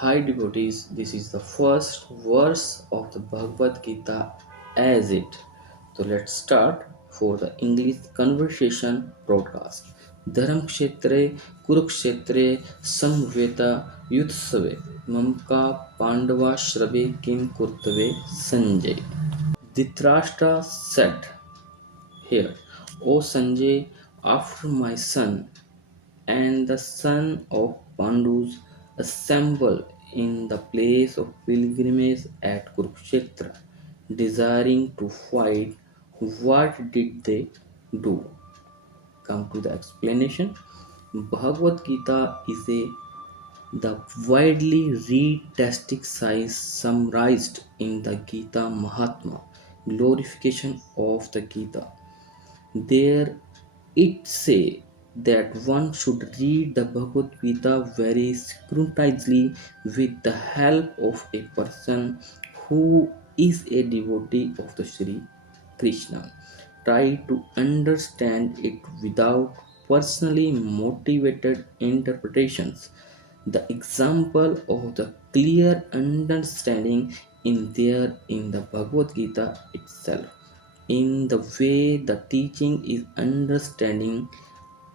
Hi devotees, this is the first verse of the Bhagavad Gita as it. So let's start for the English conversation broadcast. धर्म क्षेत्रे कुरुक्षेत्रे समवेत युत्सवे ममका पांडवाश्रवे किम कुर्तवे Sanjay. Dhritarashtra said here, O Sanjay, after my son and the son of Pandus assemble in the place of pilgrimage at Kuruksetra, desiring to fight, what did they do? Come to the explanation. Bhagavad Gita is the widely read textic science summarized in the Gita Mahatma, glorification of the Gita. There it say that one should read the Bhagavad Gita very scrupulously with the help of a person who is a devotee of the Sri Krishna. Try to understand it without personally motivated interpretations. The example of the clear understanding in there in the Bhagavad Gita itself, in the way the teaching is understanding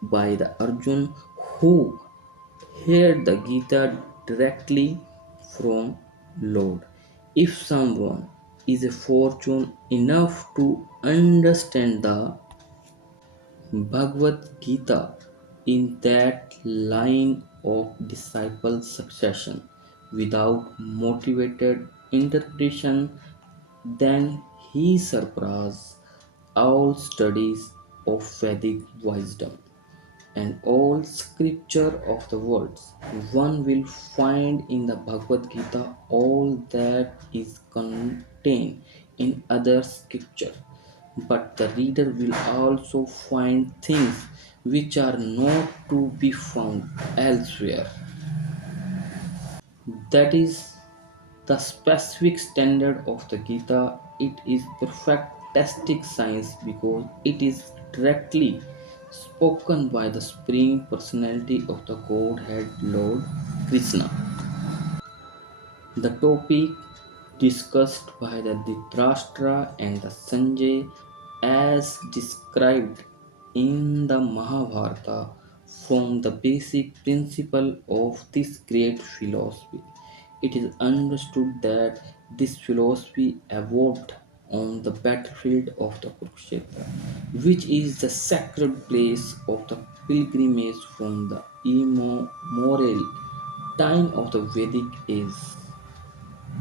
by the Arjun who heard the Gita directly from Lord. If someone is fortunate enough to understand the Bhagavad Gita in that line of disciple succession without motivated interpretation, then he surpasses all studies of Vedic wisdom and all scripture of the worlds. One will find in the Bhagavad Gita all that is contained in other scripture, but the reader will also find things which are not to be found elsewhere. That is the specific standard of the Gita. It is perfect testic science because it is directly spoken by the Supreme Personality of the Godhead Lord Krishna. The topic discussed by the Dhritarashtra and the Sanjay as described in the Mahabharata from the basic principle of this great philosophy. It is understood that this philosophy evolved on the battlefield of the Kuruksetra, which is the sacred place of the pilgrimage from the immemorial time of the Vedic age.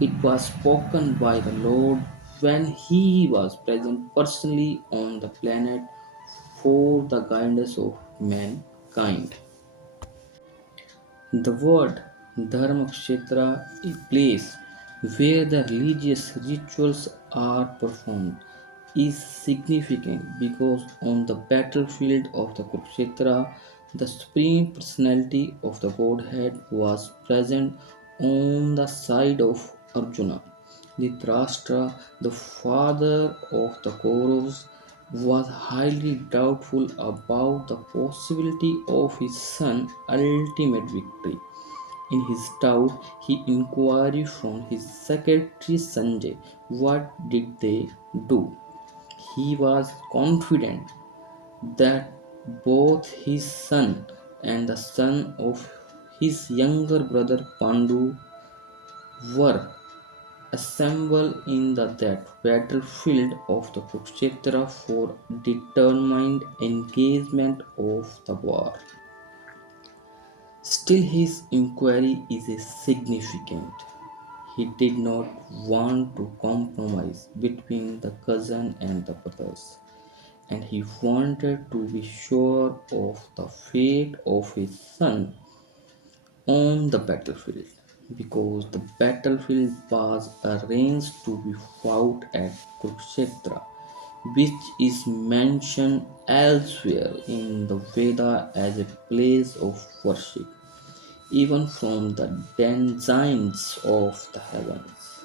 It was spoken by the Lord when he was present personally on the planet for the guidance of mankind. The word Dharmakshetra, a place where the religious rituals are performed, is significant because on the battlefield of the Kurukshetra, the Supreme Personality of the Godhead was present on the side of Arjuna. Dhritarashtra, the father of the Kauravas, was highly doubtful about the possibility of his son's ultimate victory. In his doubt, he inquired from his secretary Sanjay what did they do. He was confident that both his son and the son of his younger brother Pandu were assembled in that battlefield of the Kurukshetra for determined engagement of the war. Still, his inquiry is significant. He did not want to compromise between the cousin and the brothers, and he wanted to be sure of the fate of his son on the battlefield because the battlefield was arranged to be fought at Kuruksetra, which is mentioned elsewhere in the Veda as a place of worship, even from the denizens of the heavens.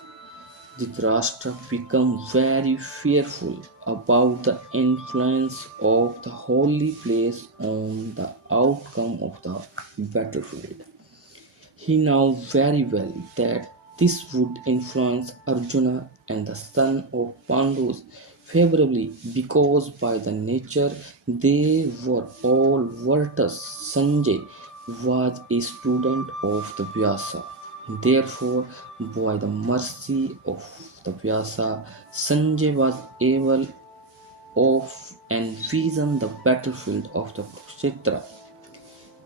Dhritarashtra became very fearful about the influence of the holy place on the outcome of the battlefield. He knew very well that this would influence Arjuna and the son of Pandus favorably because by the nature they were all virtuous. Sanjay was a student of the Vyasa. Therefore, by the mercy of the Vyasa, Sanjay was able of envision the battlefield of the Kuruksetra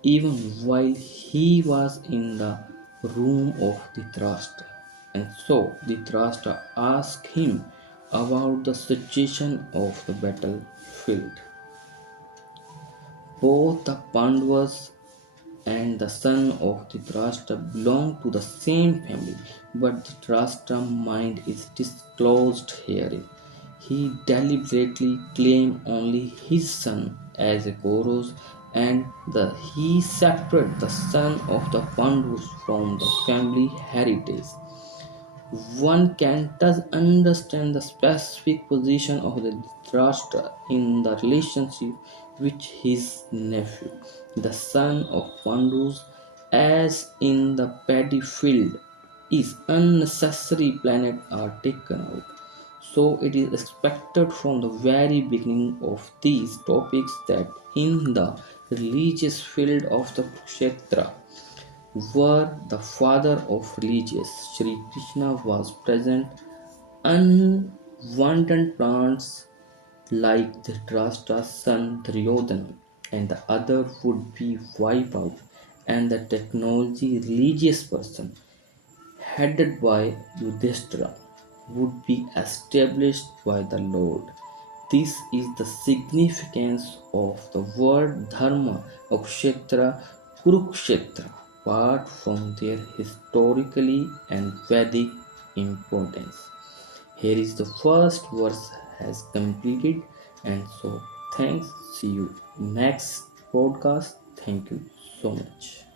even while he was in the room of Dhritarashtra. And so Dhritarashtra asked him about the situation of the battlefield. Both the Pandavas and the son of Dhritarashtra belong to the same family, but Dhritarashtra's mind is disclosed herein. He deliberately claimed only his son as a Kauros and he separated the son of the Pandus from the family heritage. One can thus understand the specific position of the Dhritarashtra in the relationship with his nephew, the son of Pandus, as in the paddy field is unnecessary planets are taken out. So it is expected from the very beginning of these topics that in the religious field of the Kshetra were the father of religious. Sri Krishna was present. Unwanted plants like the Dhritarashtra's son Duryodhana and the other would be wiped out, and the technology religious person headed by Yudhishthira would be established by the Lord. This is the significance of the word dharma of Kshetra Kurukshetra, apart from their historically and Vedic importance. Here is the first verse has completed, and so thanks. See you next podcast. Thank you so much.